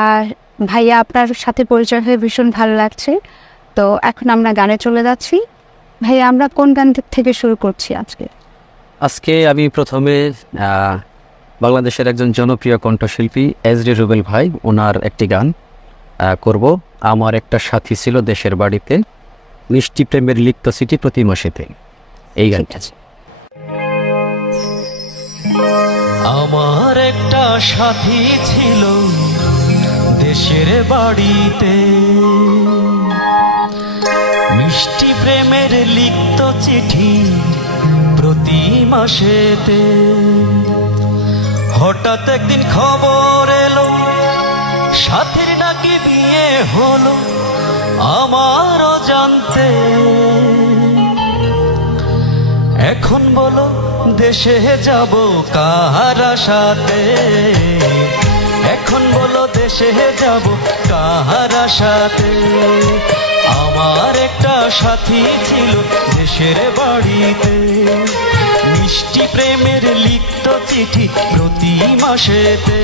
আর ভাইয়া, আপনার সাথে পরিচয় হয়ে ভীষণ ভালো লাগছে। তো এখন আমরা গানে চলে যাচ্ছি। ভাইয়া, আমরা কোন গান থেকে শুরু করছি আজকে? আজকে আমি প্রথমে বাংলাদেশের একজন জনপ্রিয় কণ্ঠশিল্পী এসডি রুবেল ভাই, ওনার একটি গান করব। আমার একটা সাথী ছিল দেশের বাড়িতে, মিষ্টি প্রেমের লিপ্ত চিঠি প্রতি মাসেতে, এই গানটা। আমার একটা সাথী ছিল দেশের বাড়িতে, মিষ্টি প্রেমের লিপ্ত চিঠি প্রতি মাসেতে। হঠাৎ একদিন খবর এলো সাথীর নাকি বিয়ে হলো আমারও জানতে। এখন বলো দেশে যাব কার সাথে, এখন বলো দেশে যাব কার সাথে। আমার একটা সাথী ছিল দেশের বাড়িতে, মিষ্টি প্রেমের লিপ্ত চিঠি প্রতি মাসেতে।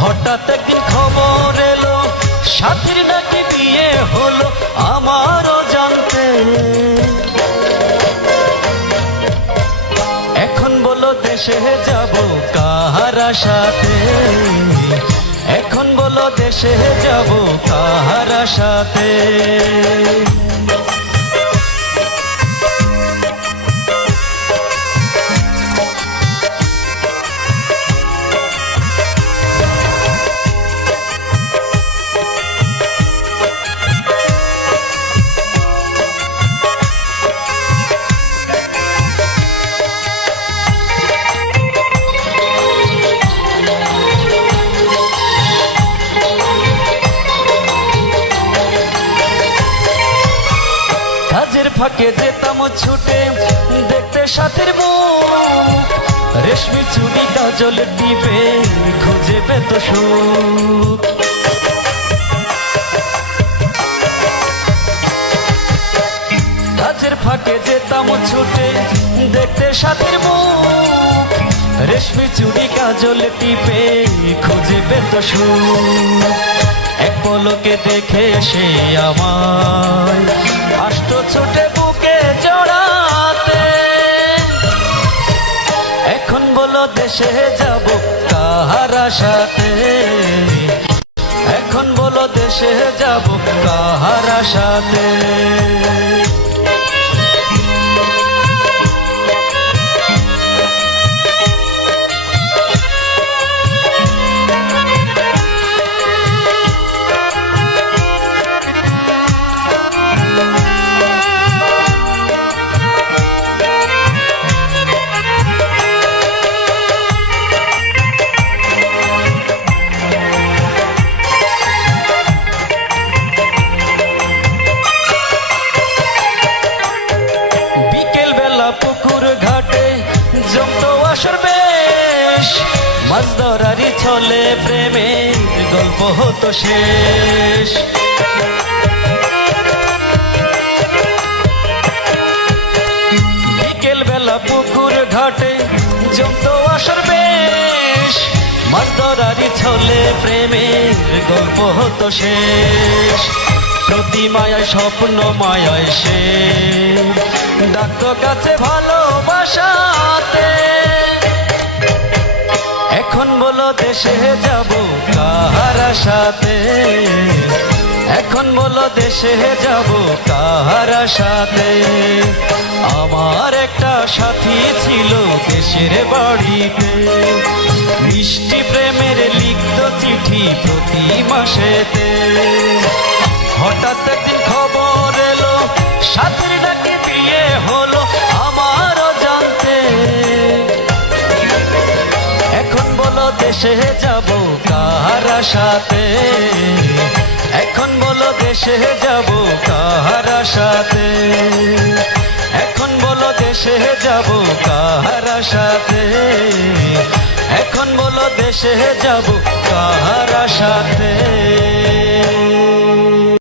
হঠাৎ একদিন খবর এলো সাথীর নাকি বিয়ে হলো আমারও জানতে। এখন বলো দেশে যাব কার সাথে, এখন বলো দেশে যাব কার সাথে। কাজের ফাঁকে যেতাম ছুটে দেখতে সাথীর মুখ, রেশমি চুড়ি কাজল টিপে খুঁজে পেত সুখ। কাজের ফাঁকে যেতাম ছুটে দেখতে সাথীর মুখ, রেশমি চুড়ি কাজল টিপে খুঁজে পেত সুখ। এক পলকে দেখে সে আমায় আসতো ছুটে বুকে জড়াতে। এখন বলো দেশে যাব কার সাথে, এখন বলো দেশে যাব কার সাথে। পুকুর ঘাটে জমতো আসর বেশ, মাছ ধরারি ছলে প্রেমের গল্প হতো শেষ। বিকেল বেলা পুকুর ঘাটে জমতো আসর বেশ, মাছ ধরারি ছলে প্রেমের গল্প হতো শেষ। প্রতি মায়ায় স্বপ্ন মায়ায় সে ডাকতো কাছে ভালোবাসাতে। এখন বলো দেশে যাব কার সাথে, এখন বলো দেশে যাব কার সাথে। আমার একটা সাথী ছিল দেশের বাড়িতে, মিষ্টি প্রেমের লিপ্ত চিঠি প্রতি মাসেতে। হঠাৎ একদিন খবর এলো সাথীর নাকি বিয়ে হলো আমারও জানতে। এখন বলো দেশে যাব কার সাথে, এখন বলো দেশে যাব কার সাথে, এখন বলো দেশে যাব কার সাথে, এখন বলো দেশে যাব কার সাথে।